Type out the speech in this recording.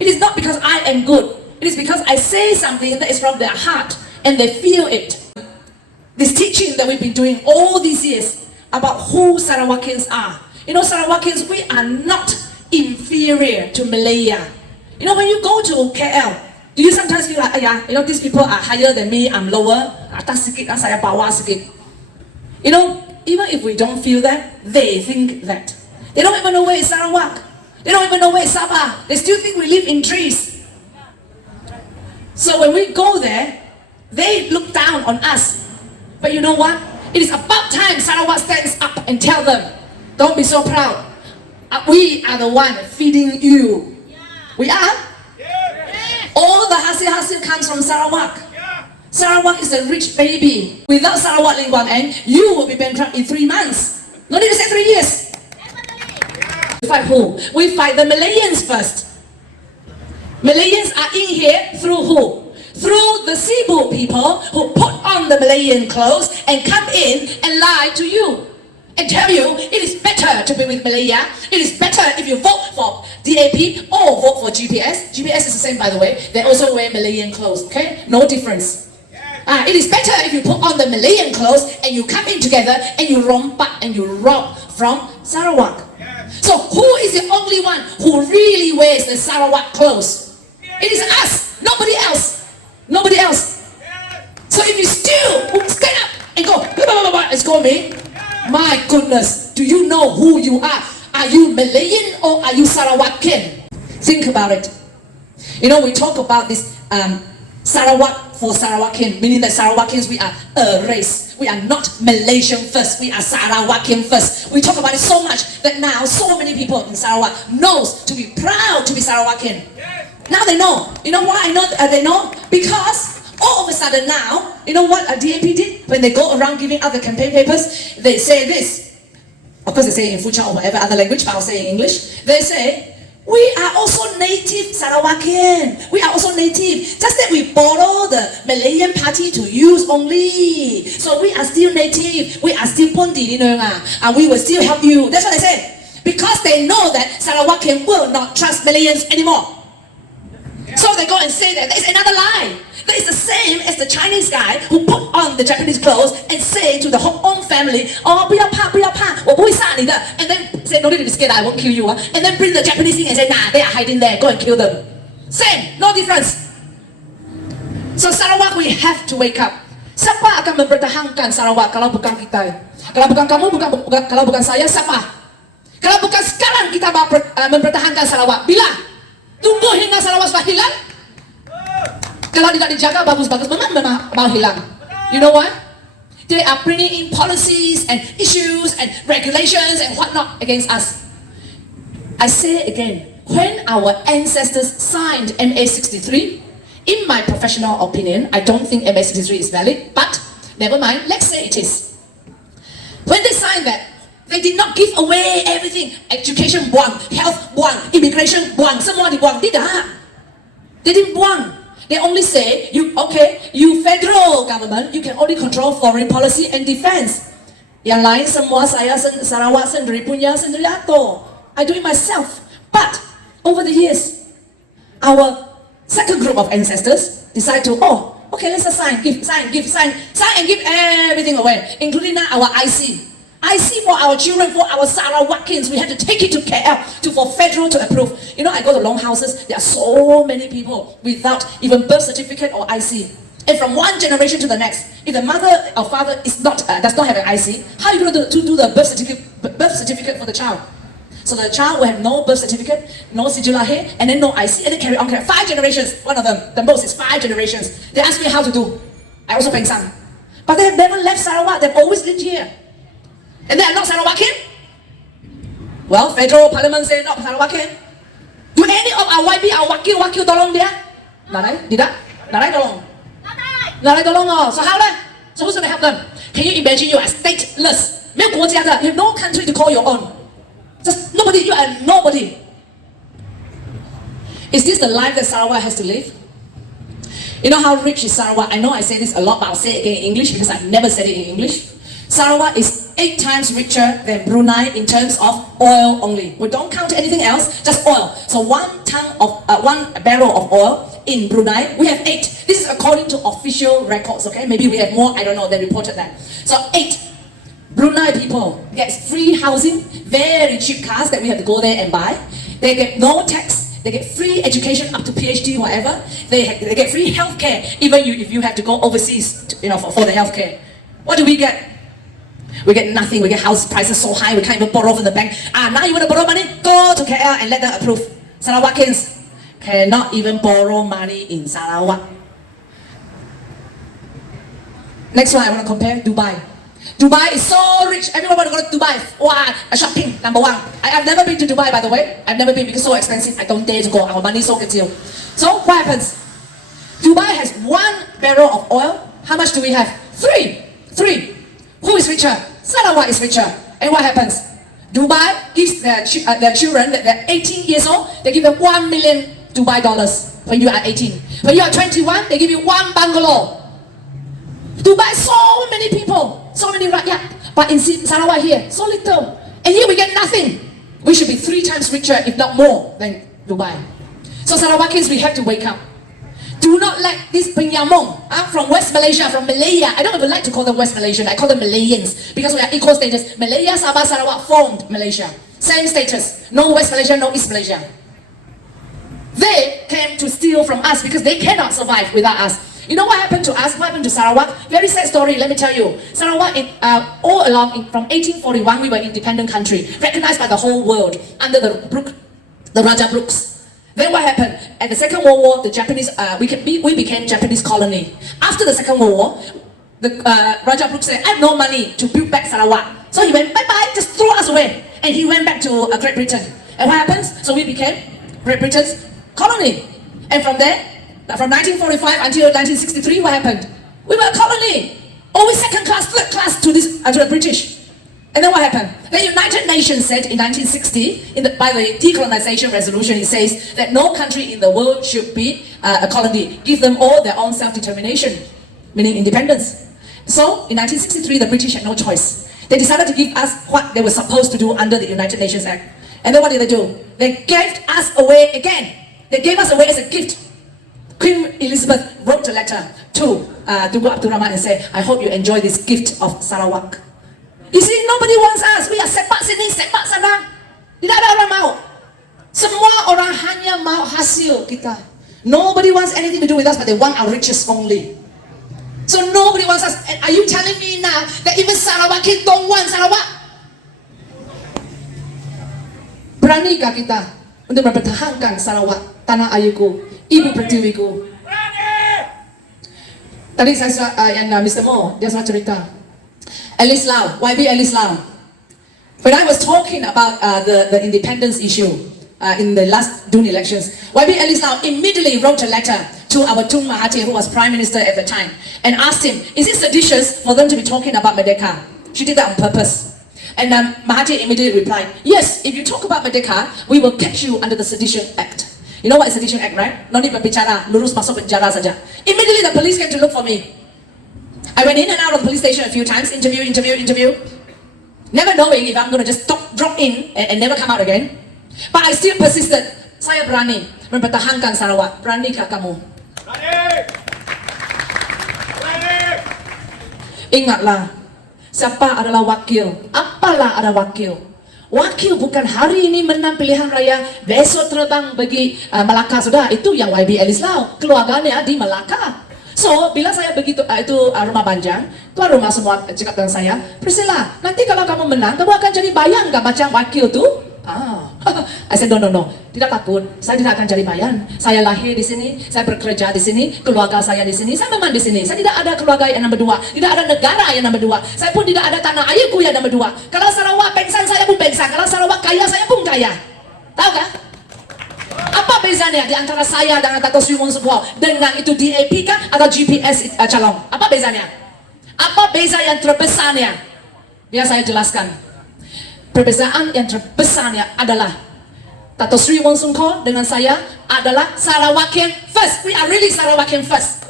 It is not because I am good. It is because I say something that is from their heart and they feel it. This teaching that we've been doing all these years about who Sarawakians are. You know, Sarawakians, we are not inferior to Malaya. You know, when you go to KL, do you sometimes feel like, yeah, you know, these people are higher than me, I'm lower. You know, even if we don't feel that, they think that. They don't even know where is Sarawak. They don't even know where is Sabah. They still think we live in trees. So when we go there, they look down on us. But you know what? It is about time Sarawak stands up and tell them, don't be so proud. We are the one feeding you. We are? All the hasil comes from Sarawak. Sarawak is a rich baby. Without Sarawak Lingwang Eng, you will be bankrupt in 3 months. No need to say 3 years. We fight who? We fight the Malayans first. Malayans are in here through who? Through the Cebu people who put on the Malayan clothes and come in and lie to you and tell you it is better to be with Malaya. It is better if you vote for DAP or vote for GPS. GPS is the same, by the way. They also wear Malayan clothes, okay? No difference. It is better if you put on the Malayan clothes and you come in together and you rompak and you rob from Sarawak. So who is the only one who really wears the Sarawak clothes? It is us, nobody else. Nobody else. So if you still stand up and go, and scold me, my goodness, do you know who you are? Are you Malayan or are you Sarawakian? Think about it. You know, we talk about this Sarawak for Sarawakian, meaning that Sarawakians, we are a race. We are not Malaysian first, we are Sarawakian first. We talk about it so much that now so many people in Sarawak knows to be proud to be Sarawakian. Now they know. You know why I know they know? Because all of a sudden now, you know what a DAP did? When they go around giving out the campaign papers, they say this. Of course they say in Fuchsia or whatever other language, but I'll say in English. They say, we are also native Sarawakian. We are also native. Just that we borrow the Malayan party to use only. So we are still native. We are still Pondi, and we will still help you. That's what they say. Because they know that Sarawakian will not trust Malayans anymore. So they go and say that. There's another lie. That is the same as the Chinese guy who put on the Japanese clothes and say to the whole own family, oh, 不要怕, 不要怕, 我不会杀你的. And then say, no need to be scared, I won't kill you. And then bring the Japanese in and say, nah, they are hiding there, go and kill them. Same, no difference. So Sarawak, we have to wake up. Siapa akan mempertahankan Sarawak kalau bukan kita? Kalau bukan kamu, kalau bukan saya, siapa? Kalau bukan sekarang kita mempertahankan Sarawak, bila? Tunggu hingga Sarawak sudah hilang. Kalau tidak dijaga bagus-bagus, memang mau hilang. You know what? They are bringing in policies and issues and regulations and whatnot against us. I say again, when our ancestors signed MA63, in my professional opinion, I don't think MA63 is valid, but never mind, let's say it is. When they signed that, they did not give away everything. Education buang, health buang, immigration buang, semua dibuang. Tidak. They didn't buang. They only say, you federal government, you can only control foreign policy and defense. Yang lain semua saya Sarawak sendiri punya sendiri atur. I do it myself. But over the years, our second group of ancestors decide to, okay, let's sign and give everything away, including now our IC. IC for our children, for our Sarawakians, we had to take it to KL for federal to approve. You know, I go to long houses, there are so many people without even birth certificate or IC. And from one generation to the next, if the mother or father is does not have an IC, how are you going to do the birth certificate for the child? So the child will have no birth certificate, no sigilla here, and then no IC, and then carry on. 5 generations, one of them, the most is 5 generations. They ask me how to do. I also pay some. But they have never left Sarawak, they've always lived here. And they are not Sarawakian? Well, federal parliament say not Sarawakian. Do any of our YB, our wakil tolong dia? Narai? Tidak? Narai tolong? Narai tolong. So how then? So who's going to help them? Can you imagine you are stateless? 没有国家的, you have no country to call your own. Just nobody, you are nobody. Is this the life that Sarawak has to live? You know how rich is Sarawak? I know I say this a lot, but I'll say it again in English because I've never said it in English. Sarawak is 8 times richer than Brunei in terms of oil only. We don't count anything else, just oil. So 1 barrel of oil in Brunei, we have 8. This is according to official records, okay? Maybe we have more, I don't know, they reported that. So 8. Brunei people get free housing, very cheap cars that we have to go there and buy. They get no tax, they get free education up to PhD, whatever. They get free healthcare, even if you have to go overseas, for the healthcare. What do we get? We get nothing. We get house prices so high we can't even borrow from the bank. Now you want to borrow money? Go to KL and let them approve. Sarawakins cannot even borrow money in Sarawak. Next one, I want to compare Dubai. Dubai is so rich. Everyone want to go to Dubai. Wow, shopping, number 1. I have never been to Dubai, by the way. I've never been because it's so expensive. I don't dare to go. Our money is so good deal. So what happens? Dubai has 1 barrel of oil. How much do we have? 3. Who is richer? Sarawak is richer. And what happens? Dubai gives their children, they're 18 years old, they give them 1 million Dubai dollars when you are 18. When you are 21, they give you 1 bungalow. Dubai, so many people, so many rakyat. But in Sarawak here, so little. And here we get nothing. We should be 3 times richer, if not more, than Dubai. So Sarawakis, we have to wake up. Do not let this Penyamong from West Malaysia, from Malaya. I don't even like to call them West Malaysian. I call them Malayans because we are equal status. Malaya, Sabah, Sarawak formed Malaysia. Same status. No West Malaysia, no East Malaysia. They came to steal from us because they cannot survive without us. You know what happened to us? What happened to Sarawak? Very sad story, let me tell you. Sarawak, all along, from 1841, we were an independent country, recognized by the whole world under the Raja Brooks. Then what happened? At the Second World War, the Japanese, we became Japanese colony. After the Second World War, the Raja Brooks said, I have no money to build back Sarawak. So he went, bye-bye, just throw us away. And he went back to Great Britain. And what happens? So we became Great Britain's colony. And from there, from 1945 until 1963, what happened? We were a colony. Always second class, third class to the British. And then what happened? The United Nations said in 1960, by the decolonization resolution, it says that no country in the world should be a colony. Give them all their own self-determination, meaning independence. So in 1963, the British had no choice. They decided to give us what they were supposed to do under the United Nations Act. And then what did they do? They gave us away again. They gave us away as a gift. Queen Elizabeth wrote a letter to Tunku Abdul Rahman and said, I hope you enjoy this gift of Sarawak. You see, nobody wants us. We are sepak sini, sepak sana. Tidak ada orang mau. Semua orang hanya mau hasil kita. Nobody wants anything to do with us, but they want our riches only. So nobody wants us. And are you telling me now that even Sarawakis don't want Sarawak? Beranikah kita untuk mempertahankan Sarawak, tanah airku, ibu pertiwiku? Tadi saya yang Mr. Mo, dia salah cerita. Alice Lau, YB Alice Lau. When I was talking about the independence issue in the last June elections, YB Alice Lau immediately wrote a letter to our Tun Mahathir, who was Prime Minister at the time, and asked him, is it seditious for them to be talking about Merdeka? She did that on purpose. And Mahathir immediately replied, yes, if you talk about Merdeka, we will catch you under the Sedition Act. You know what is Sedition Act, right? No need berbicara, lurus masuk penjara saja. Immediately the police came to look for me. I went in and out of the police station a few times, interview, never knowing if I'm going to just drop in and never come out again. But I still persisted. Saya berani mempertahankan Sarawak. Beranikah kamu? Berani! Ingatlah, siapa adalah wakil? Apalah ada wakil? Wakil bukan hari ini menang pilihan raya, besok terbang pergi Melaka sudah. Itu yang YB Alice Lau, keluarganya di Melaka. So, bila saya begitu, itu rumah Banjang, tuan rumah semua cakap dengan saya, Priscilla, nanti kalau kamu menang, kamu akan jadi bayan gak macam wakil tu? I said, no, tidak takut, saya tidak akan jadi bayan. Saya lahir di sini, saya bekerja di sini, keluarga saya di sini, saya memang di sini. Saya tidak ada keluarga yang nombor 2, tidak ada negara yang nombor 2. Saya pun tidak ada tanah airku yang nombor 2. Kalau Sarawak pengsan, saya pun pengsan. Kalau Sarawak kaya, saya pun kaya. Tahu kan? Apa bezanya di antara saya dengan Dato' Sri Wongsupo dengan itu DAP kah atau GPS calon? Apa bezanya? Apa beza yang terbesarnya? Biar saya jelaskan. Perbezaan yang terbesarnya adalah Dato' Sri Wongsupo dengan saya adalah Sarawakian first. We are really Sarawakian first.